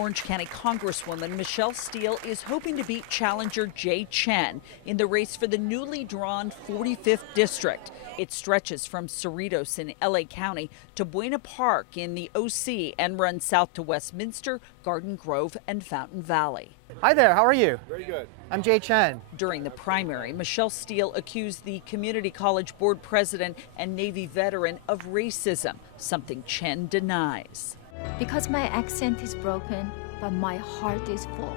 Orange County Congresswoman Michelle Steele is hoping to beat challenger Jay Chen in the race for the newly drawn 45th district. It stretches from Cerritos in LA County to Buena Park in the OC and runs south to Westminster, Garden Grove, and Fountain Valley. Hi there, how are you? Very good. I'm Jay Chen. During the primary, Michelle Steele accused the community college board president and Navy veteran of racism, something Chen denies. Because my accent is broken, but my heart is full.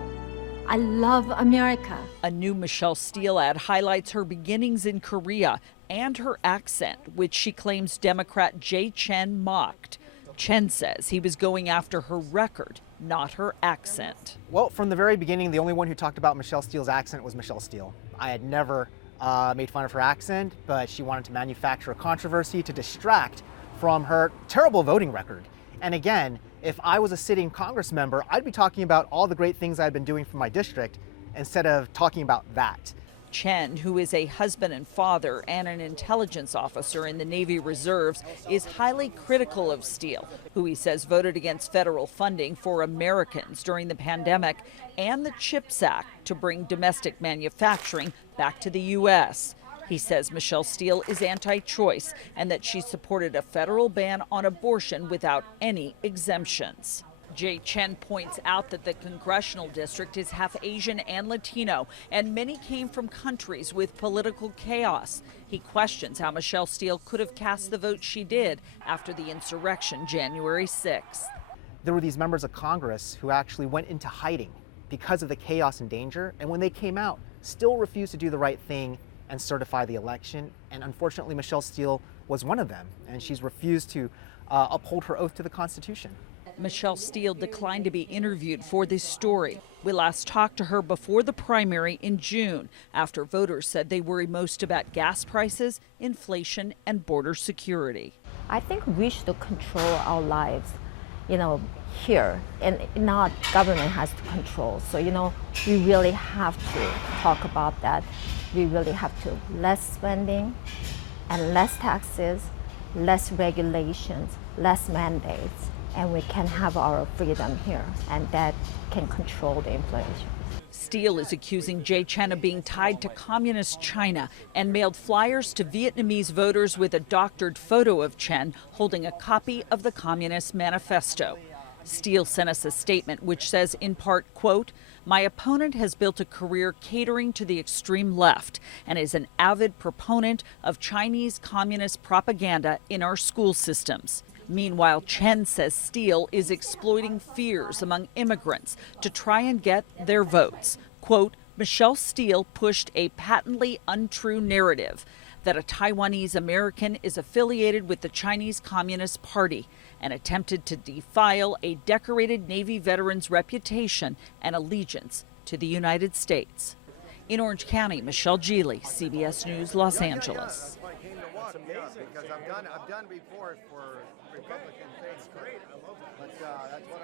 I love America. A new Michelle Steele ad highlights her beginnings in Korea and her accent, which she claims Democrat Jay Chen mocked. Chen says he was going after her record, not her accent. Well, from the very beginning, the only one who talked about Michelle Steele's accent was Michelle Steele. I had never made fun of her accent, but she wanted to manufacture a controversy to distract from her terrible voting record. And again, if I was a sitting Congress member, I'd be talking about all the great things I've been doing for my district instead of talking about that. Chen, who is a husband and father and an intelligence officer in the Navy Reserves, is highly critical of Steele, who he says voted against federal funding for Americans during the pandemic and the CHIPS Act to bring domestic manufacturing back to the U.S. He says Michelle Steele is anti-choice and that she supported a federal ban on abortion without any exemptions. Jay Chen points out that the Congressional district is half Asian and Latino, and many came from countries with political chaos. He questions how Michelle Steele could have cast the vote she did after the insurrection January 6th. There were these members of Congress who actually went into hiding because of the chaos and danger, and when they came out, still refused to do the right thing and certify the election. And unfortunately, Michelle Steele was one of them, and she's refused to uphold her oath to the Constitution. Michelle Steele declined to be interviewed for this story. We last talked to her before the primary in June, after voters said they worry most about gas prices, inflation, and border security. I think we should control our lives, here, and not government has to control. So, we really have to talk about that. We really have to less spending and less taxes, less regulations, less mandates, and we can have our freedom here, and that can control the inflation. Steele is accusing Jay Chen of being tied to communist China and mailed flyers to Vietnamese voters with a doctored photo of Chen holding a copy of the Communist Manifesto. Steele sent us a statement which says in part, quote, "My opponent has built a career catering to the extreme left and is an avid proponent of Chinese communist propaganda in our school systems." Meanwhile, Chen says Steele is exploiting fears among immigrants to try and get their votes. Quote, Michelle Steele pushed a patently untrue narrative that a Taiwanese American is affiliated with the Chinese Communist Party and attempted to defile a decorated Navy veteran's reputation and allegiance to the United States. In Orange County, Michelle Geely, CBS News, Los Angeles. It's amazing because I've done before for Republican things. Great, I love that. But that's what I'm